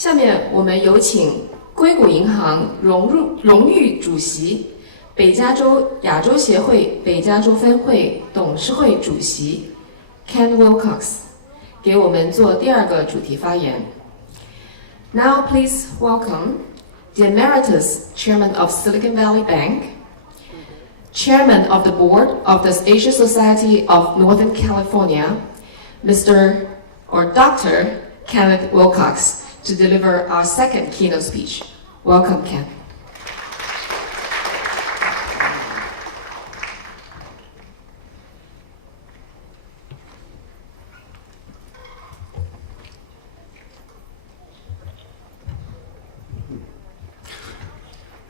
下面我们有请硅谷银行荣誉主席、北加州亚洲协会北加州分会董事会主席 Kenneth Wilcox 给我们做第二个主题发言。Now please welcome the Emeritus Chairman of Silicon Valley Bank, Chairman of the Board of the Asia Society of Northern California, Mr. or Dr. Kenneth Wilcox, to deliver our second keynote speech. Welcome, Ken.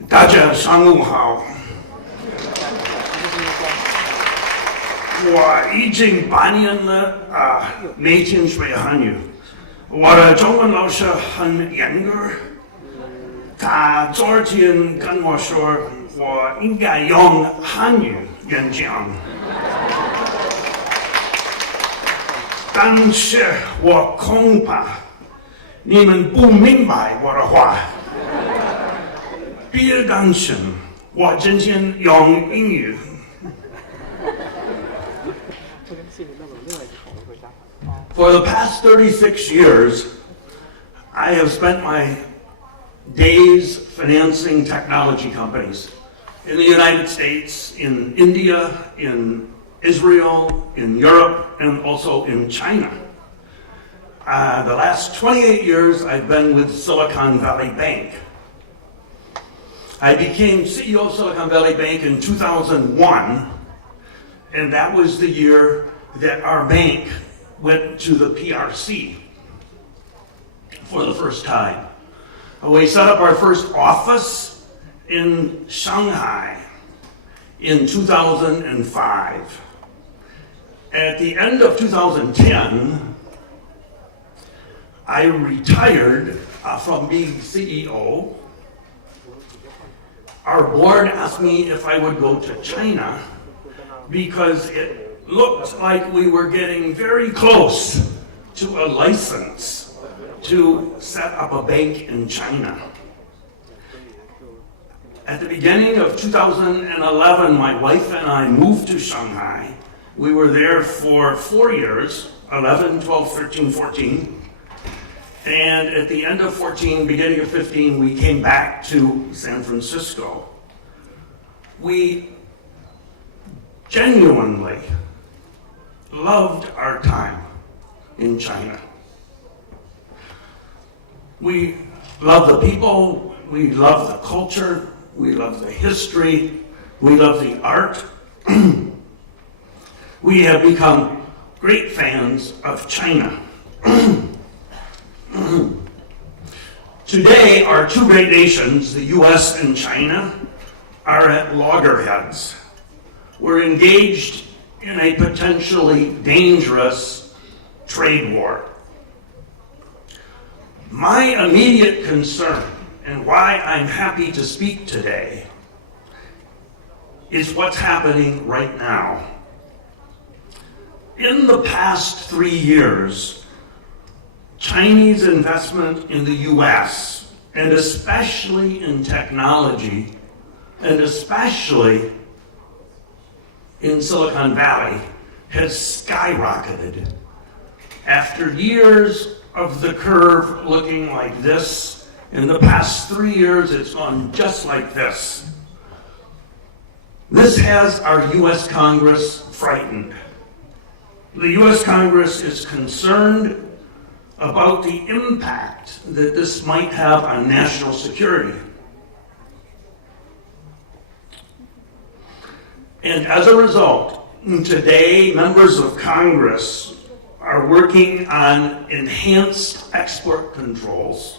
大家上午好。我已经8年了没听说汉语。我的中文老师很严格，他昨天跟我说我应该用汉语演讲，但是我恐怕你们不明白我的话。别担心，我今天用英语。For the past 36 years, I have spent my days financing technology companies in the United States, in India, in Israel, in Europe, and also in China. The last 28 years, I've been with Silicon Valley Bank. I became CEO of Silicon Valley Bank in 2001, and that was the year that our bank went to the PRC for the first time. We set up our first office in Shanghai in 2005. At the end of 2010, I retired from being CEO. Our board asked me if I would go to China because it looked like we were getting very close to a license to set up a bank in China. At the beginning of 2011, my wife and I moved to Shanghai. We were there for 4 years, 11, 12, 13, 14. And at the end of 14, beginning of 15, we came back to San Francisco. We genuinely loved our time in China. We love the people, we love the culture, we love the history, we love the art. We have become great fans of China. Today, our two great nations, the US and China, are at loggerheads. We're engaged in a potentially dangerous trade war. My immediate concern, and why I'm happy to speak today, is what's happening right now. In the past 3 years, Chinese investment in the US, and especially in technology, and especially in Silicon Valley, has skyrocketed. After years of the curve looking like this, in the past 3 years it's gone just like this. This has our US Congress frightened. The US Congress is concerned about the impact that this might have on national security. And as a result, today members of Congress are working on enhanced export controls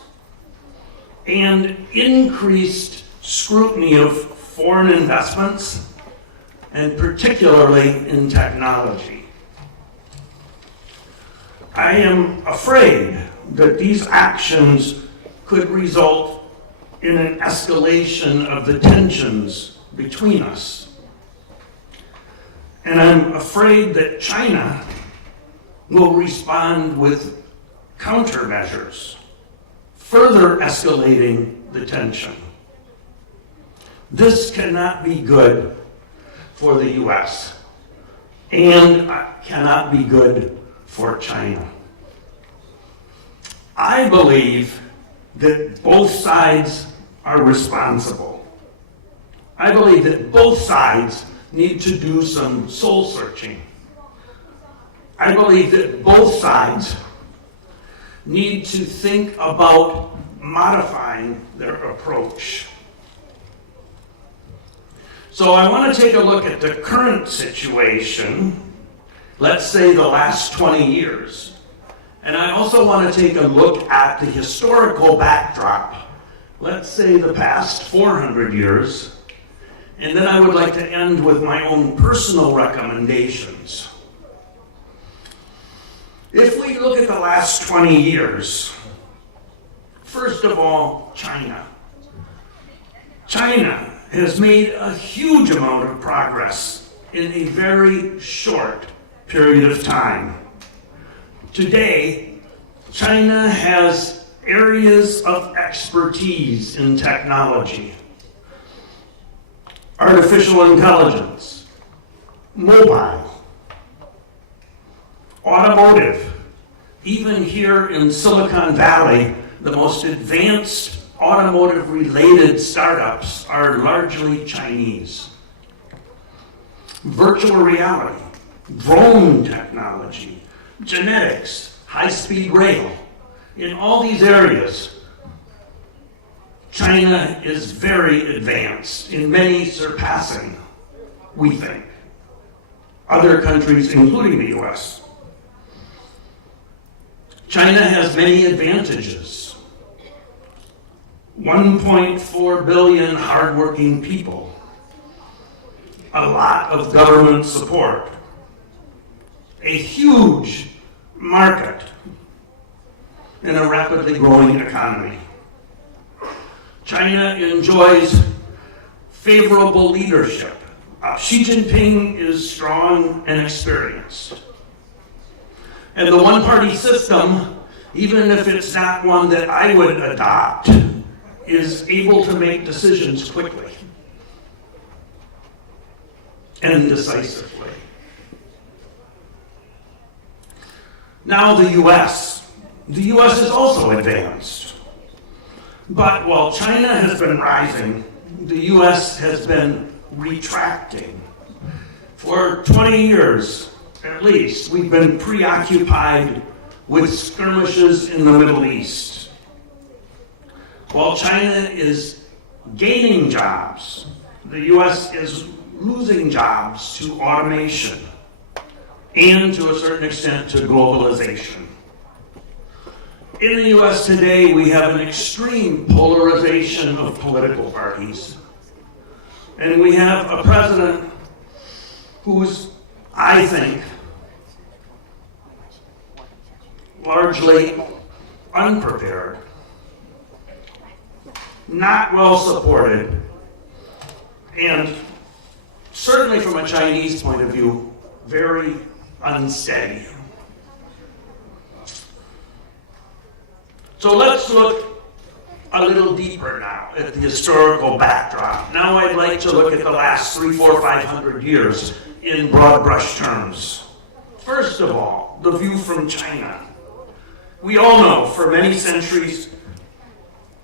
and increased scrutiny of foreign investments, and particularly in technology. I am afraid that these actions could result in an escalation of the tensions between us. And I'm afraid that China will respond with countermeasures, further escalating the tension. This cannot be good for the U.S. and cannot be good for China. I believe that both sides are responsible. I believe that both sides need to do some soul searching. I believe that both sides need to think about modifying their approach. So I want to take a look at the current situation, let's say the last 20 years. And I also want to take a look at the historical backdrop, let's say the past 400 years. And then I would like to end with my own personal recommendations. If we look at the last 20 years, first of all, China. China has made a huge amount of progress in a very short period of time. Today, China has areas of expertise in technology, artificial intelligence, mobile, automotive. Even here in Silicon Valley, the most advanced automotive-related startups are largely Chinese. Virtual reality, drone technology, genetics, high-speed rail. In all these areas, China is very advanced, in many surpassing, we think, other countries, including the US. China has many advantages. 1.4 billion hardworking people, a lot of government support, a huge market, and a rapidly growing economy. China enjoys favorable leadership. Xi Jinping is strong and experienced. And the one-party system, even if it's not one that I would adopt, is able to make decisions quickly and decisively. Now the US. The US is also advanced. But while China has been rising, the US has been retracting. For 20 years, at least, we've been preoccupied with skirmishes in the Middle East. While China is gaining jobs, the US is losing jobs to automation and, to a certain extent, to globalization. In the US today, we have an extreme polarization of political parties. And we have a president who's, I think, largely unprepared, not well supported, and certainly from a Chinese point of view, very unsteady. So let's look a little deeper now at the historical backdrop. Now I'd like to look at the last 300, 400, 500 years in broad brush terms. First of all, the view from China. We all know for many centuries,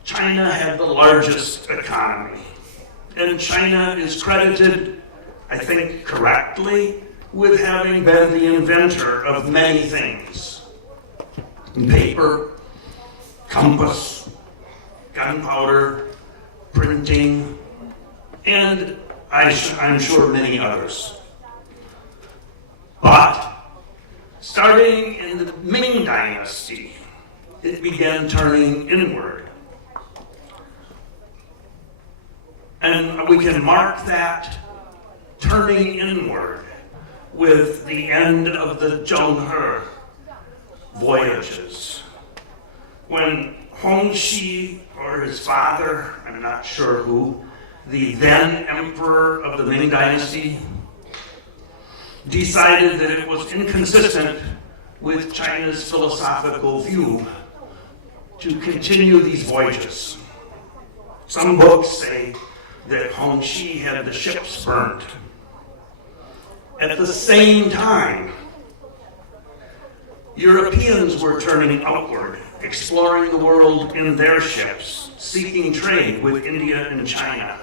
China had the largest economy. And China is credited, I think correctly, with having been the inventor of many things. Paper, compass, gunpowder, printing, and I'm sure many others. But starting in the Ming Dynasty, it began turning inward. And we can mark that turning inward with the end of the Zheng He voyages. When Hongxi, or his father, I'm not sure who, the then emperor of the Ming Dynasty, decided that it was inconsistent with China's philosophical view to continue these voyages. Some books say that Hongxi had the ships burnt. At the same time, Europeans were turning outward, exploring the world in their ships, seeking trade with India and China.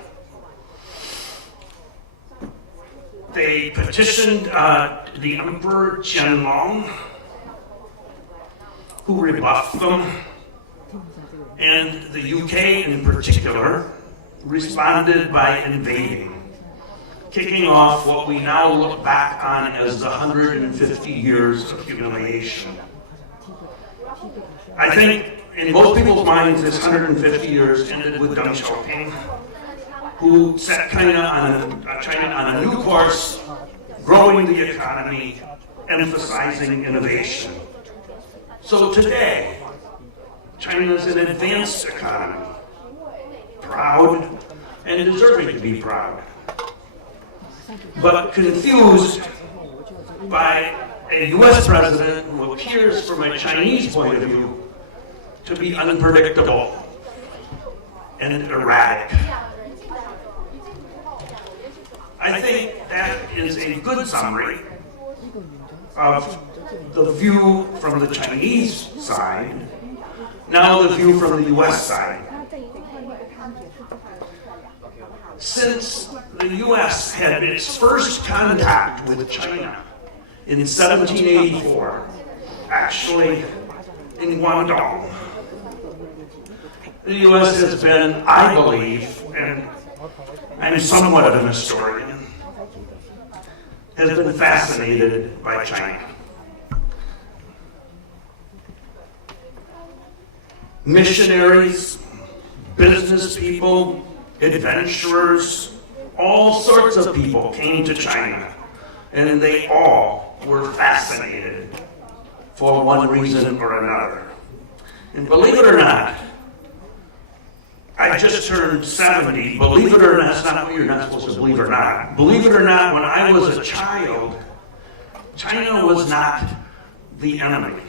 They petitioned the Emperor Qianlong, who rebuffed them, and the UK in particular responded by invading, kicking off what we now look back on as the 150 years of humiliation. I think in most people's minds this 150 years ended with Deng Xiaoping, who set China on a new course, growing the economy, emphasizing innovation. So today, China is an advanced economy, proud and deserving to be proud, but confused by a US president who appears, from a Chinese point of view, to be unpredictable and erratic. I think that is a good summary of the view from the Chinese side, now the view from the US side. Since the US had its first contact with China in 1784, actually in Guangdong, the US has been, I believe, and I'm somewhat of an historian, has been fascinated by China. Missionaries, business people, adventurers, all sorts of people came to China, and they all were fascinated for one reason or another. And believe it or not, I just turned 70. Believe it or not, that's not what you're not supposed to believe or not. Believe it or not, when I was a child, China was not the enemy.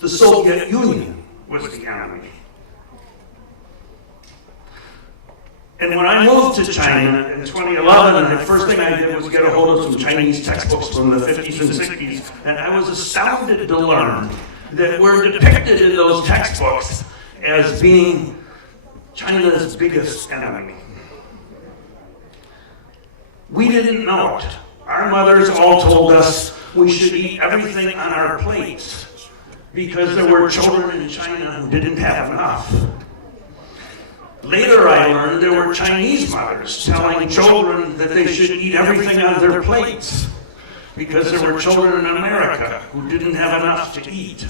The Soviet Union was the enemy. And when I moved to China in 2011, the first thing I did was get a hold of some Chinese textbooks from the 50s and 60s, and I was astounded to learn that we're depicted in those textbooks as being China's biggest enemy. We didn't know it. Our mothers all told us we should eat everything on our plates because there were children in China who didn't have enough. Later I learned there were Chinese mothers telling children that they should eat everything on their plates because there were children in America who didn't have enough to eat.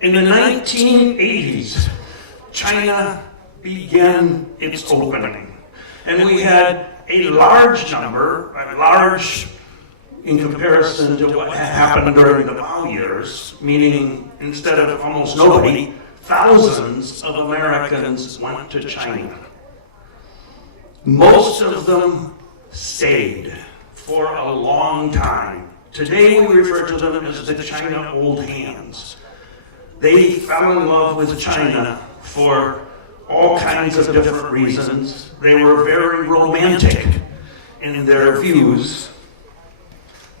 In the 1980s, China began its opening, and we had a large number, in comparison to what had happened during the Mao years, meaning instead of almost nobody, thousands of Americans went to China. Most of them stayed for a long time. Today we refer to them as the China Old Hands. They fell in love with China for all kinds of different reasons. They were very romantic in their views.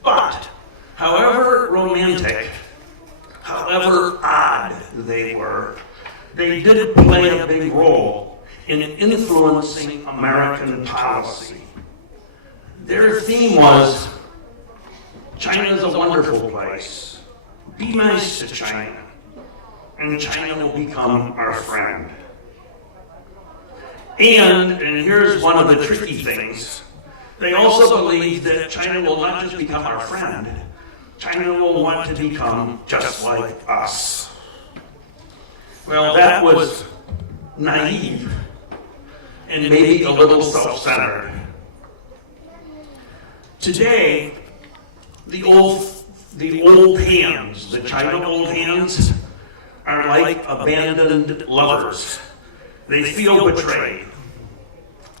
But, however romantic, however odd they were, they did play a big role in influencing American policy. Their theme was, China is a wonderful place. Be nice to China, and China will become our friend. And here's one of the tricky things, they also believe that China will not just become our friend, China will want to become just like us. Well, that was naive and maybe a little self-centered. Today, the old hands, the China old hands, are like abandoned lovers. They feel betrayed.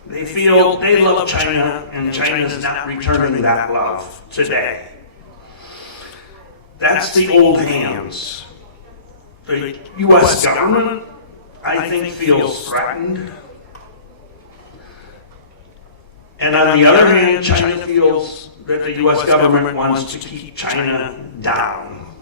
They feel they love China, and China is not returning that love today. That's the old hands. The U.S. government, I think, feels threatened. And on the other hand, China feels that the U.S. government wants to keep China down.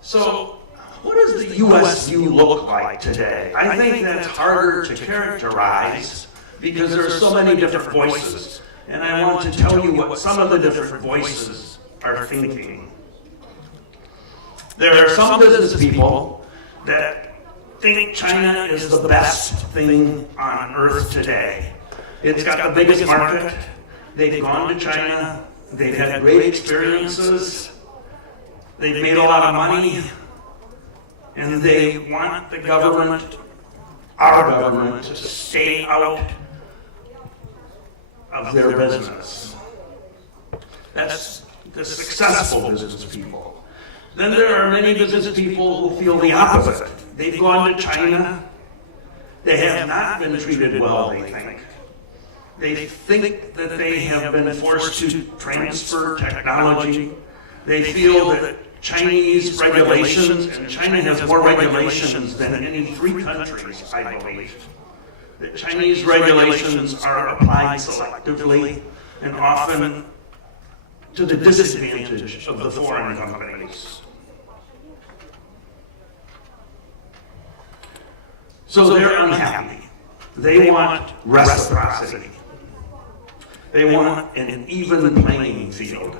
So, what does the U.S. view look like today? I think that's harder to characterize because there are so many different voices. And I want to tell you what some of the different voices are thinking. There are some business people that think China is the best thing on earth today. It's got the biggest market. They've gone to China. They've had great experiences. They've made a lot of money. And they want the government, our government, to stay out of their business. That's the successful business people. Then there are many business people who feel the opposite. They've gone to China. They have not been treated well, they think. They think that they have been forced to transfer technology. They feel that Chinese regulations, and China has more regulations than any three countries, I believe. That Chinese regulations are applied selectively and often to the disadvantage of the foreign companies. So they're unhappy. They want reciprocity. They want an even playing field.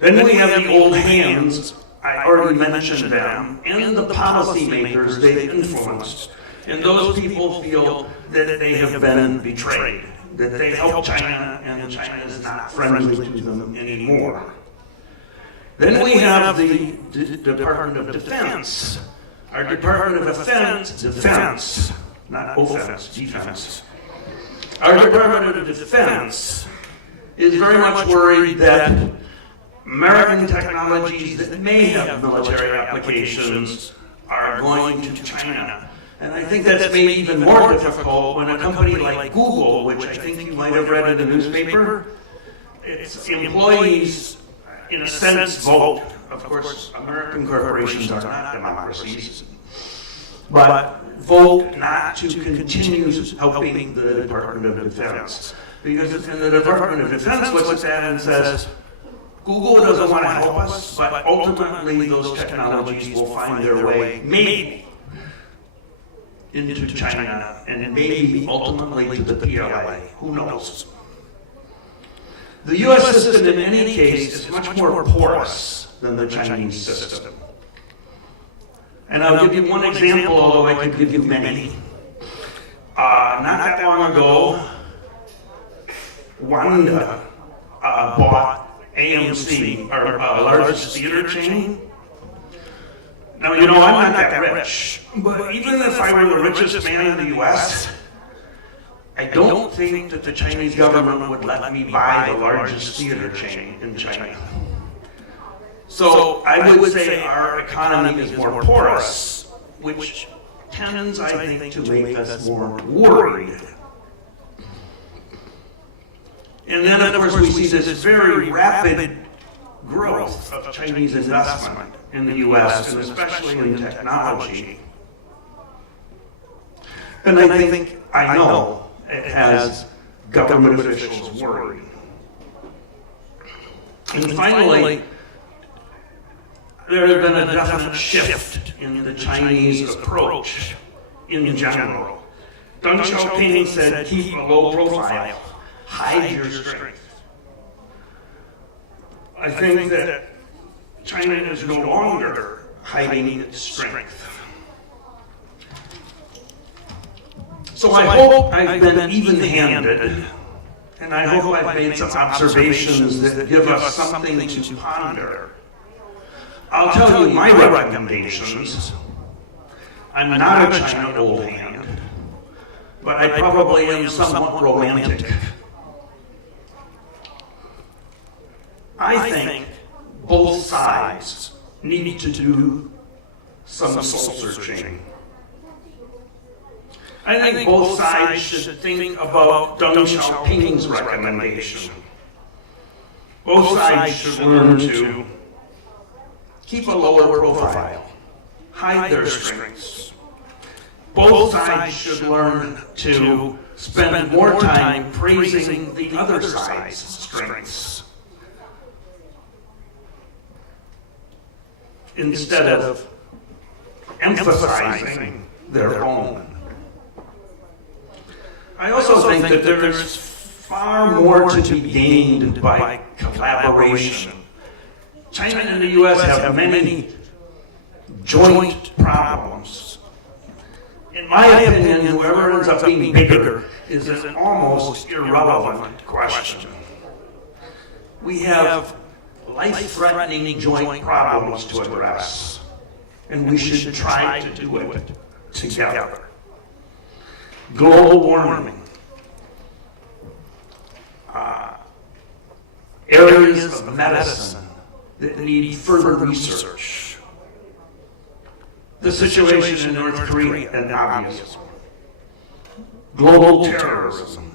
Then we have the old hands, I already mentioned them, and the policymakers they've influenced. And those people feel that they have been betrayed, that they helped China and China is not friendly to them anymore. Then we have the Department of Defense. Our Department of Defense, not offense, defense. Our Department of Defense is very much worried that American technologies that may have military applications are going to China. And I think that's made even more difficult when a company like Google, which I think you might have read in the newspaper, its employees, in a sense, vote. Of course, American corporations are not democracies, but vote not to continue helping the Department of Defense. Because in the Department of Defense looks at that and says, Google doesn't want to help us, but ultimately those technologies will find their way, maybe, into China, and maybe ultimately to the PLA. Who knows? The U.S. system, in any case, is much more porous than the Chinese system. And I'll give you one example, although I could give you many. Not that long ago, Wanda bought AMC, our largest theater chain. Now, you know, I'm not that rich, but even if I were the richest man in the U.S., I don't think that the Chinese government would let me buy the largest theater chain in China. So I would say our economy is more porous, which tends, I think, to make us more worried. And then, of course, we see this very rapid growth of Chinese investment in the U.S., and especially in technology. And I know it has government officials worried. And finally, there has been a definite shift in the Chinese approach in general. Deng Xiaoping said, keep a low profile. Hide your strength. I think that China is no longer hiding its strength. So I hope I've been even-handed, and I hope I've made some observations that give us something to ponder. I'll tell you my recommendations. I'm not a China old hand, but I probably am somewhat romantic. I think both sides need to do some soul searching. I think both sides should think about Deng Xiaoping's recommendation. Both sides should learn to keep a lower profile, hide their strengths. Both sides should learn to spend more time praising the other side's strengths instead of emphasizing their own. I also think that there is far more to be gained by collaboration. China and the U.S. have many joint problems. In my opinion, whoever ends up being bigger is an almost irrelevant question. We have life-threatening joint problems to address, and we should try to do it together. Global warming, areas of medicine that need further research, the situation in North Korea and obvious, global terrorism,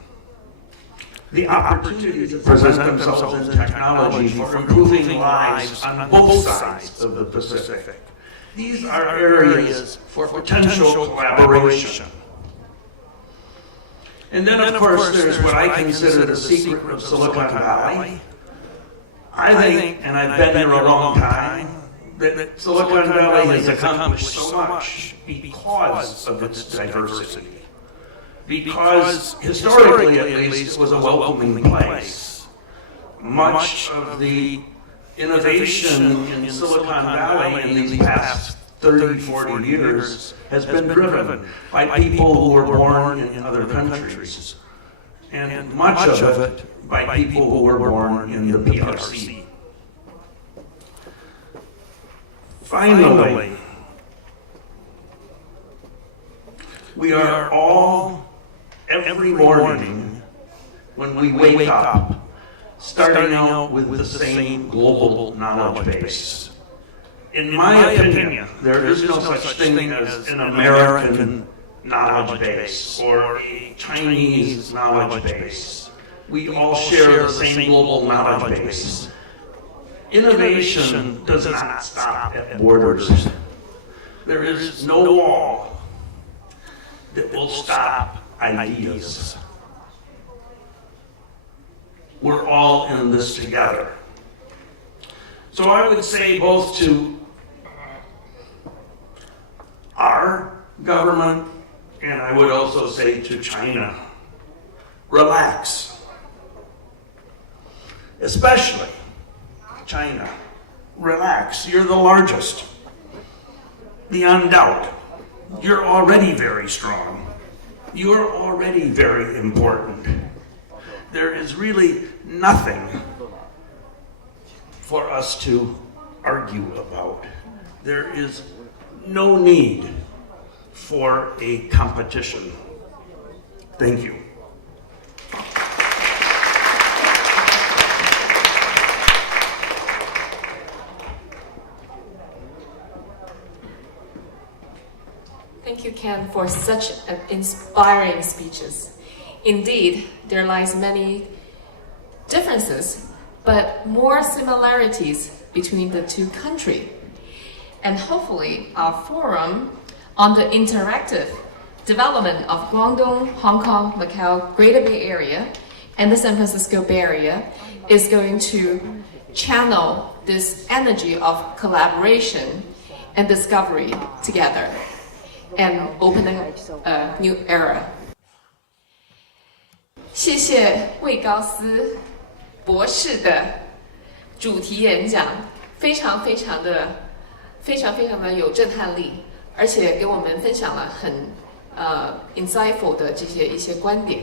the opportunities that present themselves in technology for improving lives on both sides of the Pacific. These are areas for potential collaboration. And then, of course, there's what I consider the secret of Silicon Valley. I think, and I've been here a long time, that Silicon Valley has accomplished so much because of its diversity. Because, historically at least, it was a welcoming place. Much of the innovation in Silicon Valley in these past 30, 40 years has been driven by people who were born in other countries, and much of it by people who were born in the PRC. Finally, we are all, every morning when we wake up, starting out with the same global knowledge base. In my opinion, there is no such thing as an American knowledge base or a Chinese knowledge base. We all share the same global knowledge base. Innovation does not stop at borders. There is no wall that will stop ideas. We're all in this together. So I would say both to our government, and I would also say to China, relax. Especially China, relax. You're the largest, beyond doubt. You're already very strong. You're already very important. There is really nothing for us to argue about. There is no need for a competition. Thank you. Thank you, Ken, for such inspiring speeches. Indeed, there lies many differences, but more similarities between the two countries. And hopefully, our forum on the interactive development of Guangdong, Hong Kong, Macau, Greater Bay Area, and the San Francisco Bay Area is going to channel this energy of collaboration and discovery together and open a new era. 谢谢魏高思博士的主题演讲，非常的有震撼力，而且给我们分享了很insightful 的一些观点。